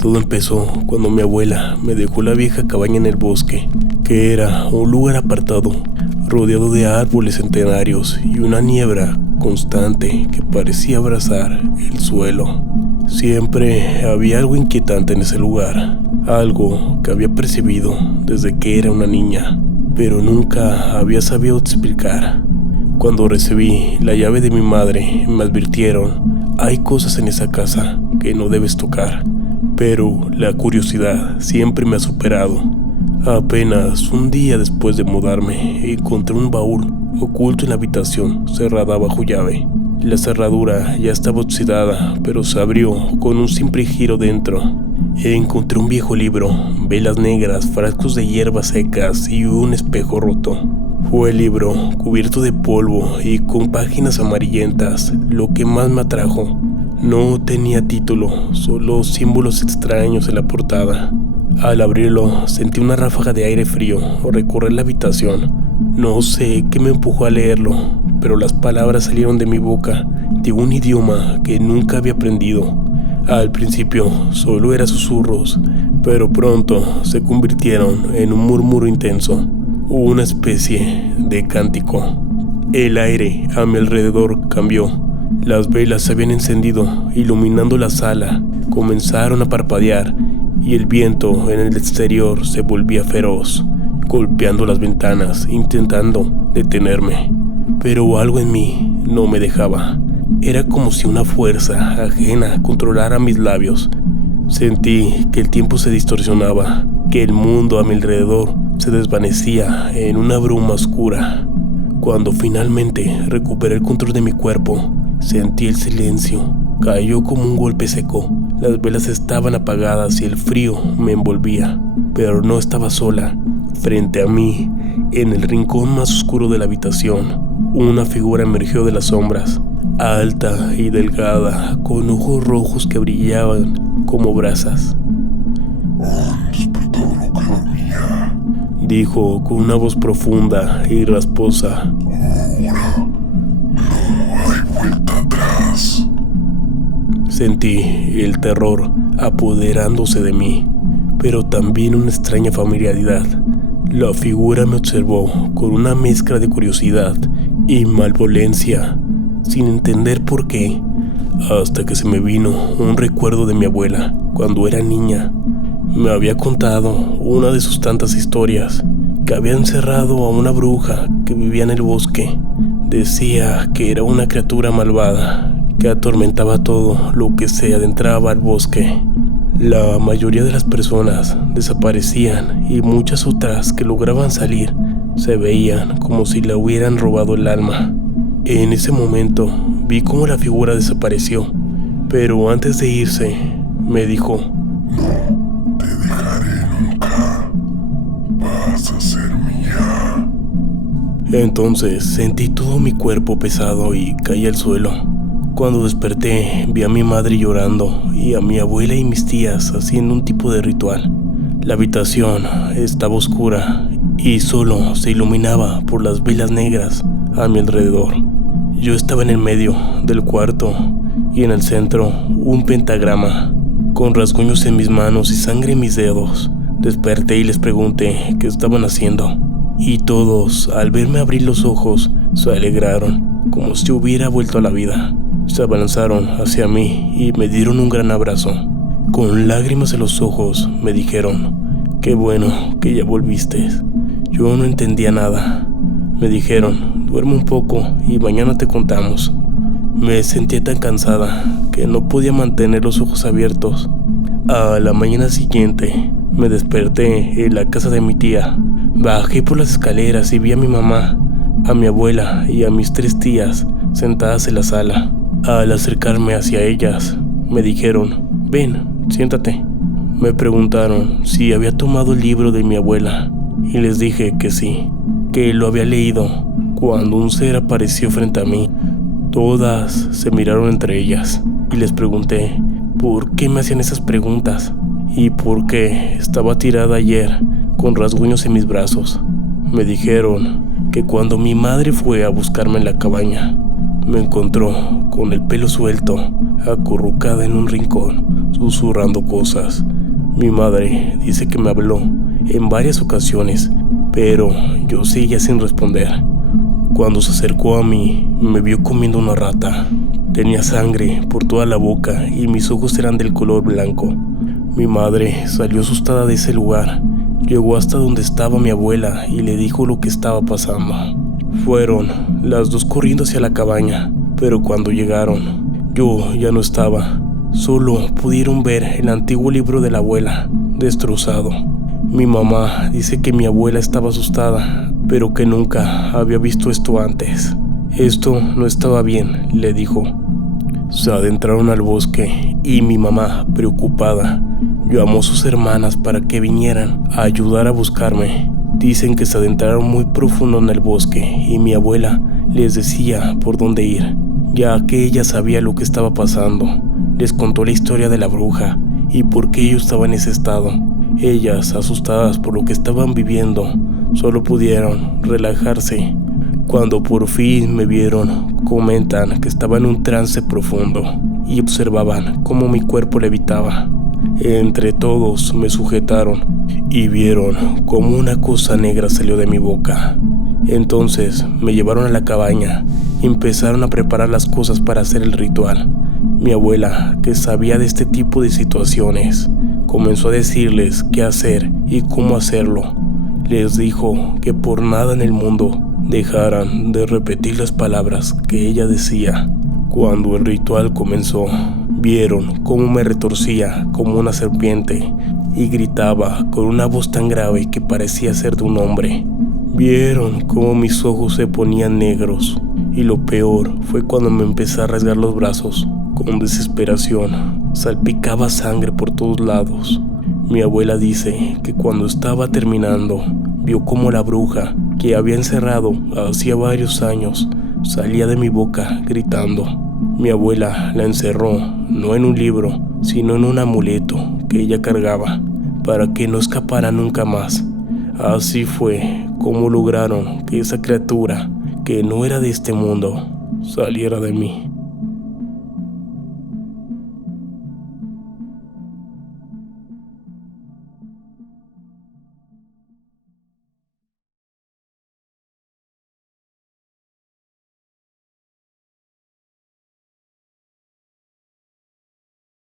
Todo empezó cuando mi abuela me dejó la vieja cabaña en el bosque, que era un lugar apartado, rodeado de árboles centenarios y una niebla constante que parecía abrazar el suelo. Siempre había algo inquietante en ese lugar, algo que había percibido desde que era una niña, pero nunca había sabido explicar. Cuando recibí la llave de mi madre, me advirtieron: hay cosas en esa casa que no debes tocar. Pero la curiosidad siempre me ha superado. Apenas un día después de mudarme, encontré un baúl oculto en la habitación, cerrada bajo llave. La cerradura ya estaba oxidada, pero se abrió con un simple giro dentro. Encontré un viejo libro, velas negras, frascos de hierbas secas y un espejo roto. Fue el libro cubierto de polvo y con páginas amarillentas lo que más me atrajo. No tenía título, solo símbolos extraños en la portada. Al abrirlo, sentí una ráfaga de aire frío recorrer la habitación. No sé qué me empujó a leerlo, pero las palabras salieron de mi boca de un idioma que nunca había aprendido. Al principio solo eran susurros, pero pronto se convirtieron en un murmullo intenso, una especie de cántico. El aire a mi alrededor cambió. Las velas se habían encendido, iluminando la sala, comenzaron a parpadear y el viento en el exterior se volvía feroz, golpeando las ventanas, intentando detenerme. Pero algo en mí no me dejaba. Era como si una fuerza ajena controlara mis labios. Sentí que el tiempo se distorsionaba, que el mundo a mi alrededor se desvanecía en una bruma oscura. Cuando finalmente recuperé el control de mi cuerpo, sentí el silencio. Cayó como un golpe seco. Las velas estaban apagadas y el frío me envolvía. Pero no estaba sola. Frente a mí, en el rincón más oscuro de la habitación, una figura emergió de las sombras. Alta y delgada, con ojos rojos que brillaban como brasas. Han despertado lo que dormía, dijo con una voz profunda y rasposa. Ahora no hay vuelta atrás. Sentí el terror apoderándose de mí, pero también una extraña familiaridad. La figura me observó con una mezcla de curiosidad y malevolencia, sin entender por qué, hasta que se me vino un recuerdo de mi abuela cuando era niña. Me había contado una de sus tantas historias, que había encerrado a una bruja que vivía en el bosque. Decía que era una criatura malvada que atormentaba todo lo que se adentraba al bosque. La mayoría de las personas desaparecían y muchas otras que lograban salir se veían como si le hubieran robado el alma. En ese momento vi cómo la figura desapareció, pero antes de irse me dijo: No te dejaré nunca. Vas a ser mía. Entonces sentí todo mi cuerpo pesado y caí al suelo. Cuando desperté, vi a mi madre llorando y a mi abuela y mis tías haciendo un tipo de ritual. La habitación estaba oscura y solo se iluminaba por las velas negras a mi alrededor. Yo estaba en el medio del cuarto y en el centro un pentagrama, con rasguños en mis manos y sangre en mis dedos. Desperté y les pregunté qué estaban haciendo, y todos, al verme abrir los ojos, se alegraron, como si hubiera vuelto a la vida. Se abalanzaron hacia mí y me dieron un gran abrazo. Con lágrimas en los ojos me dijeron: qué bueno que ya volviste. Yo no entendía nada. Me dijeron: duerme un poco y mañana te contamos. Me sentía tan cansada que no podía mantener los ojos abiertos. A la mañana siguiente me desperté en la casa de mi tía. Bajé por las escaleras y vi a mi mamá, a mi abuela y a mis 3 tías sentadas en la sala. Al acercarme hacia ellas, me dijeron: ven, siéntate. Me preguntaron si había tomado el libro de mi abuela y les dije que sí, que lo había leído cuando un ser apareció frente a mí. Todas se miraron entre ellas y les pregunté por qué me hacían esas preguntas y por qué estaba tirada ayer con rasguños en mis brazos. Me dijeron que cuando mi madre fue a buscarme en la cabaña, me encontró con el pelo suelto, acurrucada en un rincón, susurrando cosas. Mi madre dice que me habló en varias ocasiones, pero yo seguía sin responder. Cuando se acercó a mí, me vio comiendo una rata. Tenía sangre por toda la boca y mis ojos eran del color blanco. Mi madre salió asustada de ese lugar. Llegó hasta donde estaba mi abuela y le dijo lo que estaba pasando. Fueron las dos corriendo hacia la cabaña, pero cuando llegaron, yo ya no estaba. Solo pudieron ver el antiguo libro de la abuela, destrozado. Mi mamá dice que mi abuela estaba asustada, pero que nunca había visto esto antes. Esto no estaba bien, le dijo. Se adentraron al bosque y mi mamá, preocupada, llamó a sus hermanas para que vinieran a ayudar a buscarme. Dicen que se adentraron muy profundo en el bosque y mi abuela les decía por dónde ir, ya que ella sabía lo que estaba pasando. Les contó la historia de la bruja y por qué yo estaba en ese estado. Ellas, asustadas por lo que estaban viviendo, solo pudieron relajarse. Cuando por fin me vieron, comentan que estaba en un trance profundo y observaban cómo mi cuerpo levitaba. Entre todos me sujetaron y vieron cómo una cosa negra salió de mi boca. Entonces me llevaron a la cabaña y empezaron a preparar las cosas para hacer el ritual. Mi abuela, que sabía de este tipo de situaciones, comenzó a decirles qué hacer y cómo hacerlo. Les dijo que por nada en el mundo dejaran de repetir las palabras que ella decía. Cuando el ritual comenzó, vieron cómo me retorcía como una serpiente y gritaba con una voz tan grave que parecía ser de un hombre. Vieron cómo mis ojos se ponían negros y lo peor fue cuando me empecé a rasgar los brazos. Con desesperación, salpicaba sangre por todos lados. Mi abuela dice que cuando estaba terminando, vio cómo la bruja que había encerrado hacía varios años salía de mi boca gritando. Mi abuela la encerró, no en un libro, sino en un amuleto que ella cargaba, para que no escapara nunca más. Así fue como lograron que esa criatura, que no era de este mundo, saliera de mí.